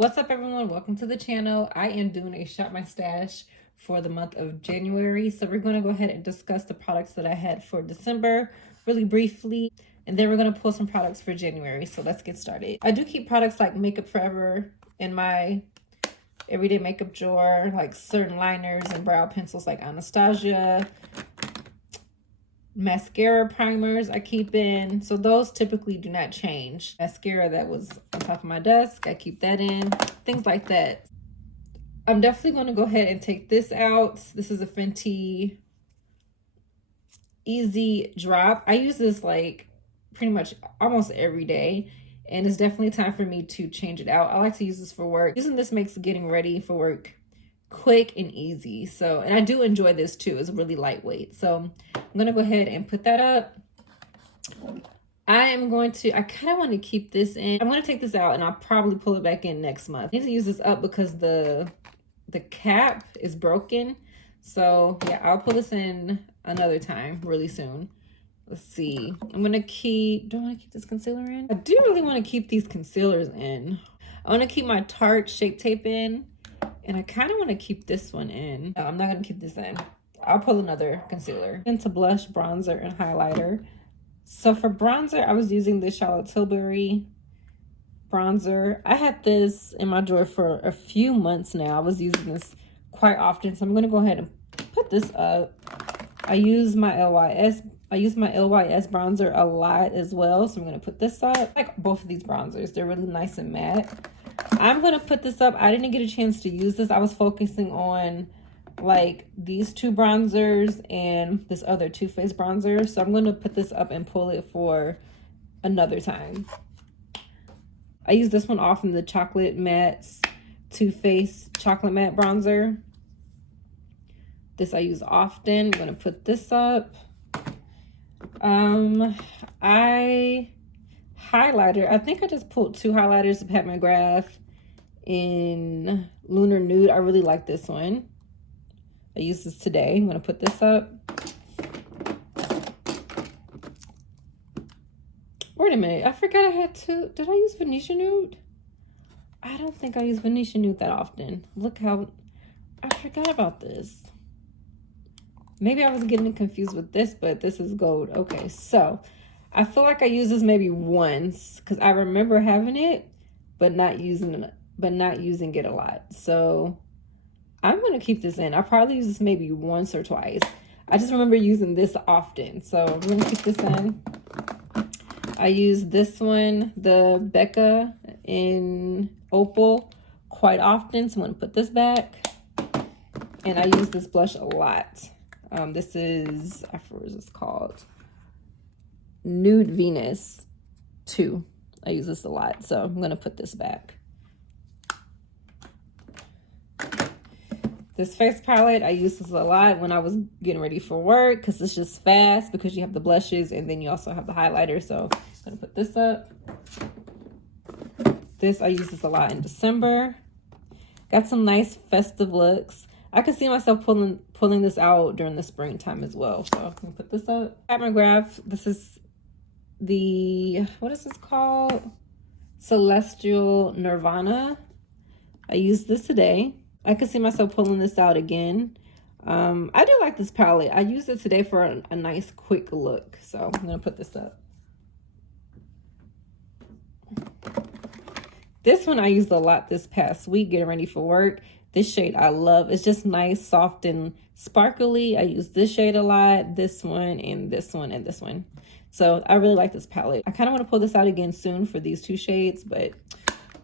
What's up, everyone? Welcome to the channel. I am doing a Shop My Stash for the month of January. So we're going to go ahead and discuss the products that I had for December really briefly. And then we're going to pull some products for January. So let's get started. I do keep products like Makeup Forever in my everyday makeup drawer, like certain liners and brow pencils like Anastasia. Mascara primers I keep in, so those typically do not change. Mascara that was on top of my desk, I keep that in, things like that. I'm definitely going to go ahead and take this out. This is a Fenty Easy Drop. I use this like pretty much almost every day, and it's definitely time for me to change it out. I like to use this for work. Using this makes getting ready for work quick and easy. So, and I do enjoy this too. It's really lightweight. So I'm going to go ahead and put that up. I kind of want to keep this in. I'm going to take this out and I'll probably pull it back in next month. I need to use this up because the cap is broken. So yeah, I'll pull this in another time really soon. Let's see. Do I want to keep this concealer in? I do really want to keep these concealers in. I want to keep my Tarte Shape Tape in. And I kind of want to keep this one in. No, I'm not going to keep this in. I'll pull another concealer. Into blush, bronzer, and highlighter. So for bronzer, I was using the Charlotte Tilbury bronzer. I had this in my drawer for a few months now. I was using this quite often. So I'm going to go ahead and put this up. I use my LYS bronzer a lot as well. So I'm going to put this up. I like both of these bronzers. They're really nice and matte. I'm going to put this up. I didn't get a chance to use this. I was focusing on like these two bronzers and this other Too Faced bronzer. So I'm going to put this up and pull it for another time. I use this one off in the Chocolate Matte's Too Faced Chocolate Matte bronzer. This I use often. I'm going to put this up. Highlighter. I think I just pulled two highlighters of Pat McGrath in Lunar Nude. I really like this one. I used this today. I'm going to put this up. Wait a minute. I forgot I had two. Did I use Venetia Nude? I don't think I use Venetia Nude that often. Look how I forgot about this. Maybe I was getting confused with this, but this is gold. Okay, so I feel like I used this maybe once because I remember having it, but not using it a lot. So I'm going to keep this in. I probably use this maybe once or twice. I just remember using this often. So I'm going to keep this in. I use this one, the Becca in Opal, quite often. So I'm going to put this back. And I use this blush a lot. This is, I forget what it's called. Nude Venus 2. I use this a lot, so I'm going to put this back. This face palette, I use this a lot when I was getting ready for work because it's just fast because you have the blushes and then you also have the highlighter. So I'm going to put this up. I use this a lot in December. Got some nice festive looks. I could see myself pulling this out during the springtime as well. So I'm going to put this up. Pat McGrath, this is what is this called? Celestial Nirvana. I used this today. I could see myself pulling this out again. I do like this palette. I used it today for a nice quick look. So I'm going to put this up. This one I used a lot this past week getting ready for work. This shade I love. It's just nice, soft, and sparkly. I use this shade a lot, this one, and this one, and this one. So I really like this palette. I kind of want to pull this out again soon for these two shades, but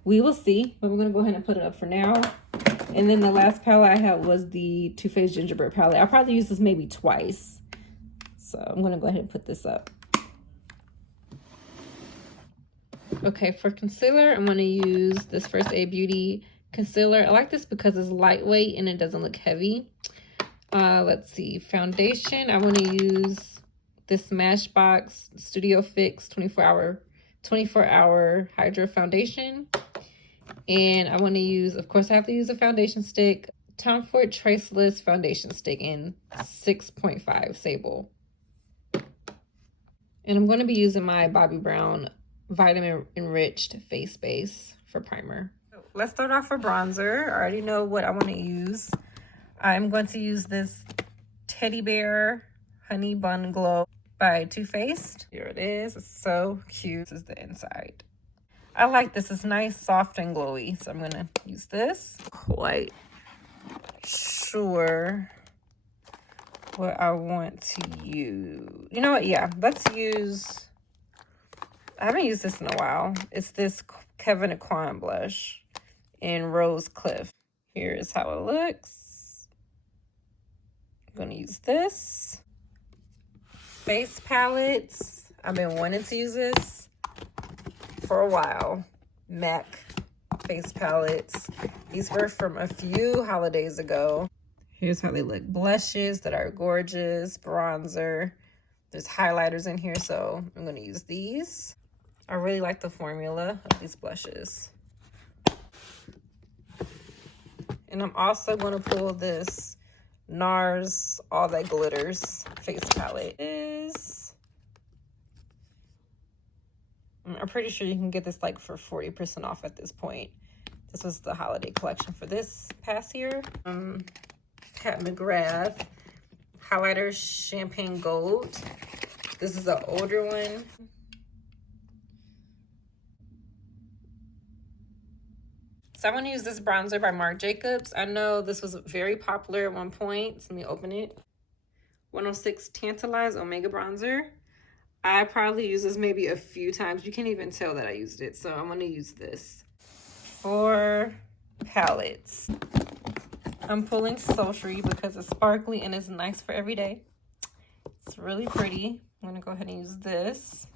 we will see. But we're going to go ahead and put it up for now. And then the last palette I had was the Too Faced Gingerbread palette. I'll probably use this maybe twice. So I'm going to go ahead and put this up. Okay, for concealer, I'm going to use this First Aid Beauty concealer. I like this because it's lightweight and it doesn't look heavy. Let's see. Foundation, I want to use this Smashbox Studio Fix 24-hour Hydra Foundation. And I want to use, of course, I have to use a foundation stick. Tom Ford Traceless Foundation Stick in 6.5 Sable. And I'm going to be using my Bobbi Brown Vitamin Enriched Face Base for primer. let's start off for bronzer. I already know what I want to use. I'm going to use this Teddy Bear Honey Bun Glow by Too Faced. Here it is. It's so cute. This is the inside. I like this. It's nice, soft, and glowy. So I'm going to use this. Quite sure what I want to use. You know what? Yeah, let's use... I haven't used this in a while. It's this Kevyn Aucoin blush in Rose Cliff. Here's how it looks. I'm going to use this. Face palettes. I've been wanting to use this for a while. MAC face palettes. These were from a few holidays ago. Here's how they look. Blushes that are gorgeous. Bronzer. There's highlighters in here, so I'm going to use these. I really like the formula of these blushes. And I'm also going to pull this NARS All That Glitters face palette. I'm pretty sure you can get this like for 40% off at this point. This was the holiday collection for this past year. Pat McGrath highlighter Champagne Gold. This is an older one. So I'm going to use this bronzer by Marc Jacobs. I know this was very popular at one point. So let me open it. 106 Tantalize Omega Bronzer. I probably used this maybe a few times. You can't even tell that I used it. So I'm going to use this. For palettes, I'm pulling Sultry because it's sparkly and it's nice for every day. It's really pretty. I'm going to go ahead and use this.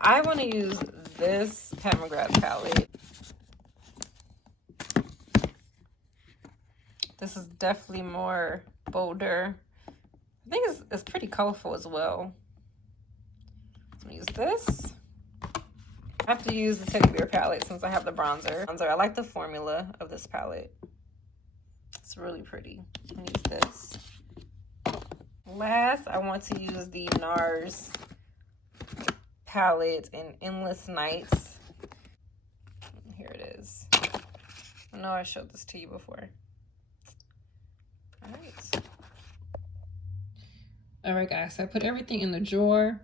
I want to use this Pat McGrath palette. This is definitely more bolder. I think it's pretty colorful as well. So use this. I have to use the Teddy Bear palette since I have the bronzer. I like the formula of this palette. It's really pretty. I'm gonna use this. Last, I want to use the NARS palette in Endless Nights. Here it is. I know I showed this to you before. All right, guys, so I put everything in the drawer.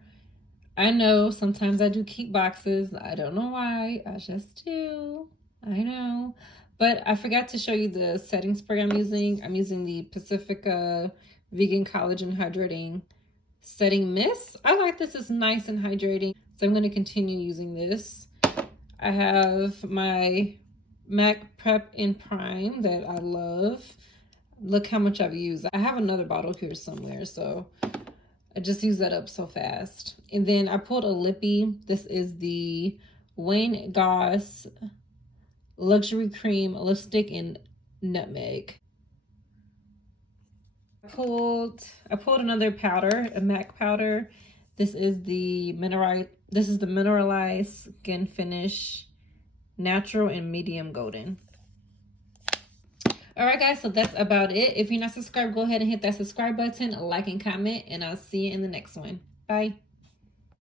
I know sometimes I do keep boxes. I don't know why. I just do. I know. But I forgot to show you the setting spray I'm using. I'm using the Pacifica Vegan Collagen Hydrating Setting Mist. I like this. It's nice and hydrating. So I'm going to continue using this. I have my MAC Prep and Prime that I love. Look how much I've used. I have another bottle here somewhere, so I just used that up so fast. And then I pulled a lippy. This is the Wayne Goss Luxury Cream Lipstick in Nutmeg. I pulled another powder, a MAC powder. This is the Mineralized Skin Finish Natural and Medium Golden. All right, guys, so that's about it. If you're not subscribed, go ahead and hit that subscribe button, like, and comment, and I'll see you in the next one. Bye.